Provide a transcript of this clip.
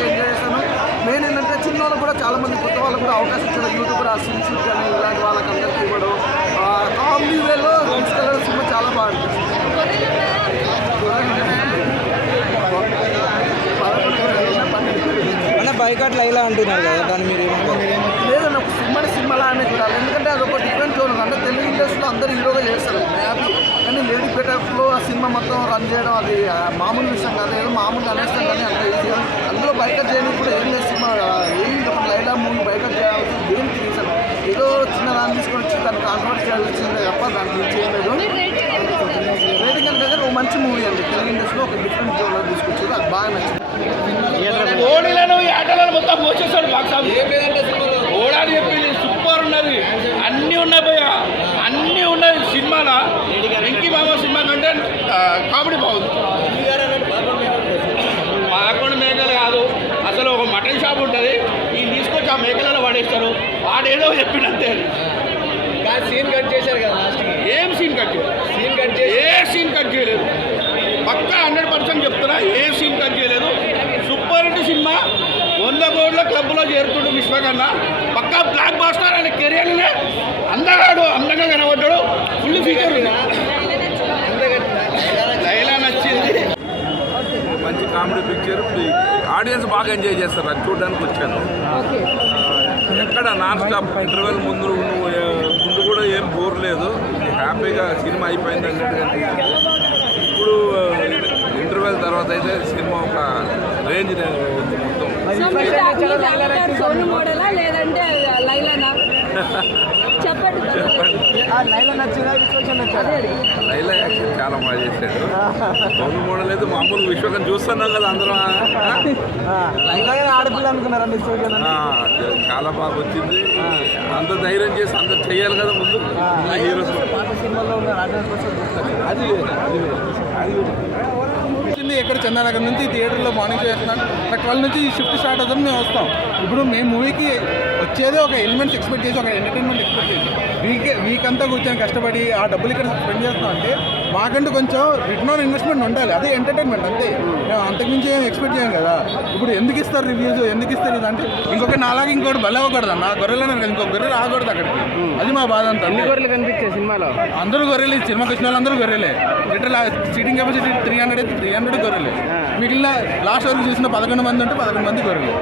బాగా ఎంజాయ్ చేశాను. మెయిన్ ఏంటంటే చిన్న వాళ్ళకు కూడా చాలామంది కొత్త వాళ్ళకు కూడా అవకాశం ఇచ్చారు. యూట్యూబర్ ఆ సినిమా కానీ ఇలాంటి వాళ్ళకి అందరికీ ఇవ్వడం కామెడీ వేలో తీసుకెళ్ళడం సినిమా చాలా బాగా అంటే బైకాట్లు ఇలా అంటున్నారు కదా, దాన్ని మీరు ఏమంటారు? లేదన్న ఒక సినిమాలా అనే చూడాలి. ఎందుకంటే అది ఒక డిఫరెంట్ జోన్. అంటే తెలుగు ఇండస్ట్రీలో అందరూ హీరోగా చేస్తారు కానీ లేడీ పేటలో ఆ సినిమా మొత్తం రన్ చేయడం అది మామూలు విషయం కాదు. ఏదో మామూలుగా అనేస్తాం కానీ అంత ఈజీగా అందులో బైకర్ చేయడానికి కూడా ఏం లేదు. సినిమా ఏం లైలా మూవీ బైకర్ చేయాల్సి దేనికి రీజన్ ఏదో చిన్న దాన్ని తీసుకొని వచ్చి దాన్ని కాన్వర్ట్ చేయాల్సిందే తప్ప దాని గురించి ఏం లేదు. రేటింగ్ అంటే ఒక మంచి మూవీ అండి. తెలుగు ఇండస్ట్రీలో ఒక డిఫరెంట్ జోన్లో తీసుకొచ్చేది అది బాగా నచ్చింది. ఓడిలను ఈ ఆటలను మొత్తం పోసేస్తాడు బాక్స్ ఓడాని చెప్పింది సూపర్ ఉన్నది. అన్నీ ఉన్నాయి భయ, అన్నీ ఉన్నది సినిమాలో. వెంకీ బాబా సినిమా కంటే కామెడీ బాగుంది. పదకొండు మేకలు కాదు, అసలు ఒక మటన్ షాప్ ఉంటుంది. ఈ తీసుకొచ్చి ఆ మేకలలో పడేస్తారు. వాడేదో చెప్పినంతే. సీన్ కట్ చేశారు కదా లాస్ట్కి. ఏం సీన్ కట్ చేయలేదు, ఏ సీన్ కట్ చేయలేదు. పక్కా 100% చెప్తున్నా, ఏ సీన్ కట్ చేయలేదు. Super hit cinema. 100 కోట్ల క్లబ్లో చేరుతుండు విశ్వకన్నా. పక్కా బ్లాక్ బాస్టర్ అనే కెరియర్నే అందగాడు, అందంగా కనబడ్డాడు. ఫుల్ ఫీచర్ లైలా నచ్చింది. మంచి కామెడీ పిక్చర్. ఆడియన్స్ బాగా ఎంజాయ్ చేస్తారు. అది చూడడానికి వచ్చాను. ఎక్కడ నాన్ స్టాప్ ఇంటర్వెల్ ముందు కూడా ఏం బోర్ లేదు. హ్యాపీగా సినిమా అయిపోయింది అన్నట్టుగా. ఇప్పుడు ఇంటర్వెల్ తర్వాత అయితే సినిమా ఒక రేంజ్ మొత్తం. చెప్పండి. లైలా యాక్షన్ చాలా బాగా చేశాడు. సోను మోడల్ అయితే మామూలు విశ్వకం చూస్తున్నాం కదా అందరం. ఆడపిల్ల అనుకున్నారండి. చాలా బాగా వచ్చింది. అంత ధైర్యం చేసి అంత చెయ్యాలి కదా ముందు హీరోస్. అది ఇక్కడ చందానగర్ నుంచి థియేటర్లో మార్నింగ్ చేస్తున్నాను. 12 నుంచి షిఫ్ట్ స్టార్ట్ అవుతాం, మేము వస్తాం. ఇప్పుడు మేము మూవీకి వచ్చేదే ఒక ఎలిమెంట్స్ ఎక్స్పెక్ట్ చేసి, ఒక ఎంటర్టైన్మెంట్ ఎక్స్పెక్ట్ చేసి వీక్ అంతా కూర్చొని కష్టపడి ఆ డబ్బులు ఇక్కడ స్పెండ్ చేస్తున్నాం అంటే మాకంటూ కొంచెం రిటర్న్ ఆన్ ఇన్వెస్ట్మెంట్ ఉండాలి. అదే ఎంటర్టైన్మెంట్ అంతే. మేము అంతకుమించి ఏం ఎక్స్పెక్ట్ చేయం కదా. ఇప్పుడు ఎందుకు ఇస్తారు రివ్యూస్, ఎందుకు ఇస్తారు ఇదంటే ఇంకొక నాలాగా ఇంకోటి బల అవ్వకూడదు అన్న. గొర్రెలు ఇంకొక గొర్రెలు రాకూడదు అక్కడికి. అది మా బాధ అంతా. అన్ని గొర్రెలు కనిపించాయి సినిమాలో. అందరూ గొర్రెలు. సినిమాకి వచ్చిన వాళ్ళందరూ గొర్రెలే. లిటరల్ సీటింగ్ కెపాసిటీ 300 అయితే 300 గొర్రెలు. మిగిలిన లాస్ట్ వరకు చూసిన 11 మంది ఉంటే 11 మంది గొర్రెలు.